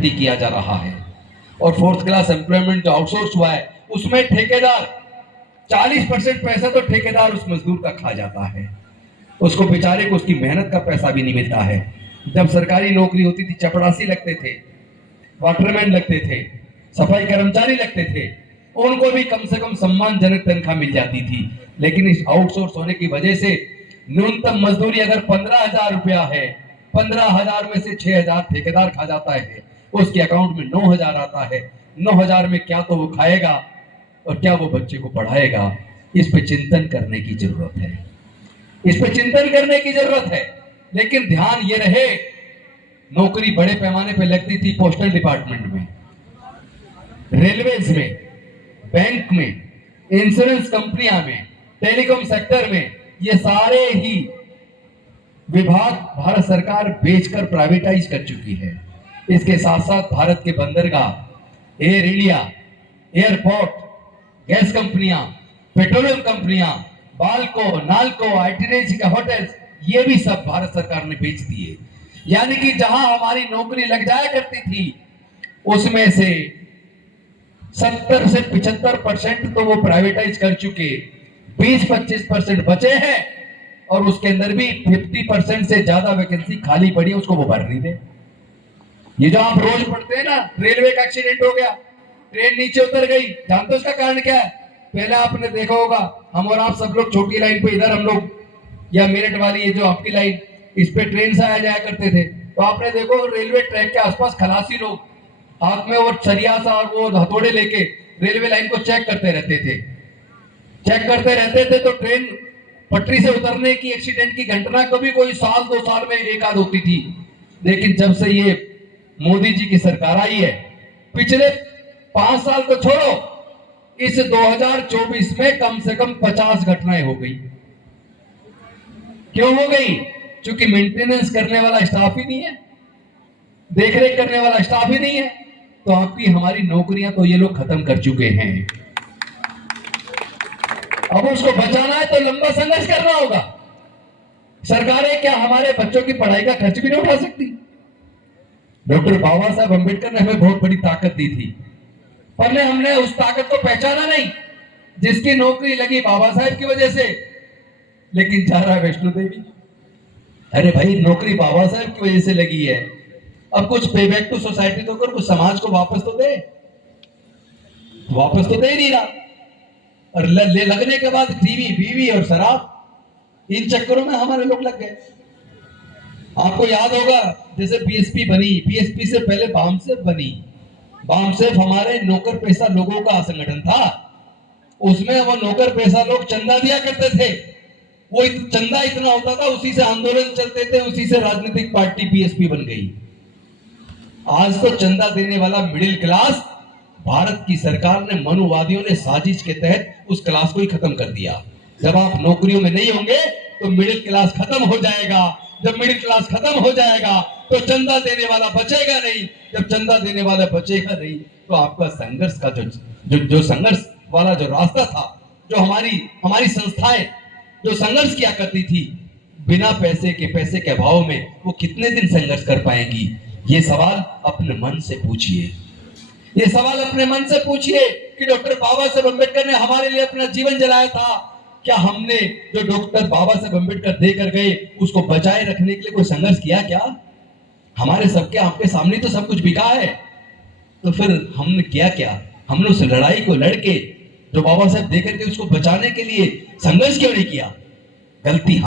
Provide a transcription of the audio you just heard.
भर्ती किया जा रहा है। और फोर्थ क्लास एम्प्लॉयमेंट जो आउटसोर्स हुआ है उसमें ठेकेदार 40% पैसा तो ठेकेदार उस मजदूर का खा जाता है। उसको बेचारे को उसकी मेहनत का पैसा भी नहीं मिलता है। जब सरकारी नौकरी होती थी चपरासी लगते थे, वाटरमैन लगते थे, सफाई कर्मचारी लगते थे, उनको भी कम से कम सम्मानजनक तनख्वाह मिल जाती थी। लेकिन इस आउटसोर्स होने की वजह से न्यूनतम मजदूरी अगर 15,000 रुपया है, 15,000 में से 6,000 ठेकेदार खा जाता है, उसके अकाउंट में 9,000 आता है। 9,000 में क्या तो वो खाएगा और क्या वो बच्चे को पढ़ाएगा। इस पे चिंतन करने की जरूरत है, इस पे चिंतन करने की जरूरत है। लेकिन ध्यान ये रहे, नौकरी बड़े पैमाने पे लगती थी पोस्टल डिपार्टमेंट में, रेलवेज में, बैंक में, इंश्योरेंस कंपनियां में, टेलीकॉम सेक्टर में। ये सारे ही विभाग भारत सरकार बेचकर प्राइवेटाइज कर चुकी है। इसके साथ साथ भारत के बंदरगाह, एयर इंडिया, एयरपोर्ट, गैस कंपनियां, पेट्रोलियम कंपनियां, बाल्को, नाल्को, आइटिनरी का होटल्स, ये भी सब भारत सरकार ने बेच दिए। यानी कि जहां हमारी नौकरी लग जाया करती थी उसमें से 70 से 75% तो वो प्राइवेटाइज कर चुके, 20-25% बचे हैं और उसके अंदर भी 50% से ज्यादा वैकेंसी खाली पड़ी है, उसको वो भर नहीं दे। ये जो आप रोज पढ़ते हैं ना, रेलवे का एक्सीडेंट हो गया, ट्रेन नीचे उतर गई, जानते हो उसका कारण क्या है? पहले आपने देखा होगा, हम और आप सब लोग छोटी लाइन पे इधर हम लोग, या मेरठ वाली ये जो आपकी लाइन, इस पे ट्रेन से आया जाया करते थे, तो आपने देखो रेलवे ट्रैक के आसपास खलासी लोग हाथ में वो सरिया सा और वो हथौड़े लेके रेलवे लाइन को चेक करते रहते थे, चेक करते रहते थे। तो ट्रेन पटरी से उतरने की, एक्सीडेंट की घटना कभी कोई साल 2 साल में एक आध होती थी। लेकिन जब से ये मोदी जी की सरकार आई है, पिछले 5 साल को छोड़ो, इस 2024 में कम से कम 50 घटनाएं हो गई। क्यों हो गई? क्योंकि मेंटेनेंस करने वाला स्टाफ ही नहीं है, देखरेख करने वाला स्टाफ ही नहीं है। तो आपकी हमारी नौकरियां तो ये लोग खत्म कर चुके हैं। अब उसको बचाना है तो लंबा संघर्ष करना होगा। सरकारें क्या हमारे बच्चों की पढ़ाई का खर्च भी नहीं उठा सकती? डॉक्टर बाबा साहब अंबेडकर ने हमें बहुत बड़ी ताकत दी थी, पर हमने उस ताकत को पहचाना नहीं जिसकी नौकरी लगी बाबा साहब की वजह से, लेकिन जा रहा है वैष्णो देवी। अरे भाई, नौकरी बाबा साहब की वजह से लगी है, अब कुछ पे बैक टू सोसाइटी तो कर, कुछ समाज को वापस तो दे। वापस तो दे नहीं रहा, और ले लगने के बाद टीवी, बीवी और शराब, इन चक्करों में हमारे लोग लग गए। आपको याद होगा जैसे बीएसपी बनी, बीएसपी से पहले बामसेफ बनी। बामसेफ हमारे नौकर पेशा लोगों का संगठन था। उसमें वो नौकर पेशा लोग चंदा दिया करते थे, वो चंदा इतना होता था, उसी से आंदोलन चलते थे, उसी से राजनीतिक पार्टी बीएसपी बन गई। आज तो चंदा देने वाला मिडिल क्लास, भारत की सरकार ने, मनुवादियों ने साजिश के तहत उस क्लास को ही खत्म कर दिया। जब आप नौकरियों में नहीं होंगे तो मिडिल क्लास खत्म हो जाएगा। जब मिडिल क्लास खत्म हो जाएगा तो चंदा देने वाला बचेगा नहीं। जब चंदा देने वाला बचेगा नहीं तो आपका संघर्ष का जो संघर्ष वाला जो रास्ता था, जो हमारी संस्थाएं जो संघर्ष किया करती थी बिना पैसे के अभाव में, वो कितने दिन संघर्ष कर पाएंगी? ये सवाल अपने मन से पूछिए, ये सवाल अपने मन से पूछिए कि डॉक्टर बाबा साहब अम्बेडकर ने हमारे लिए अपना जीवन जलाया था, क्या हमने जो डॉक्टर बाबा साहब अम्बेडकर देकर गए उसको बचाए रखने के लिए कोई संघर्ष किया क्या? हमारे सबके आपके सामने तो सब कुछ बिका है, तो फिर हमने किया क्या? हमने उस लड़ाई को लड़के जो बाबा साहब देकर के उसको बचाने के लिए संघर्ष क्यों नहीं किया? गलती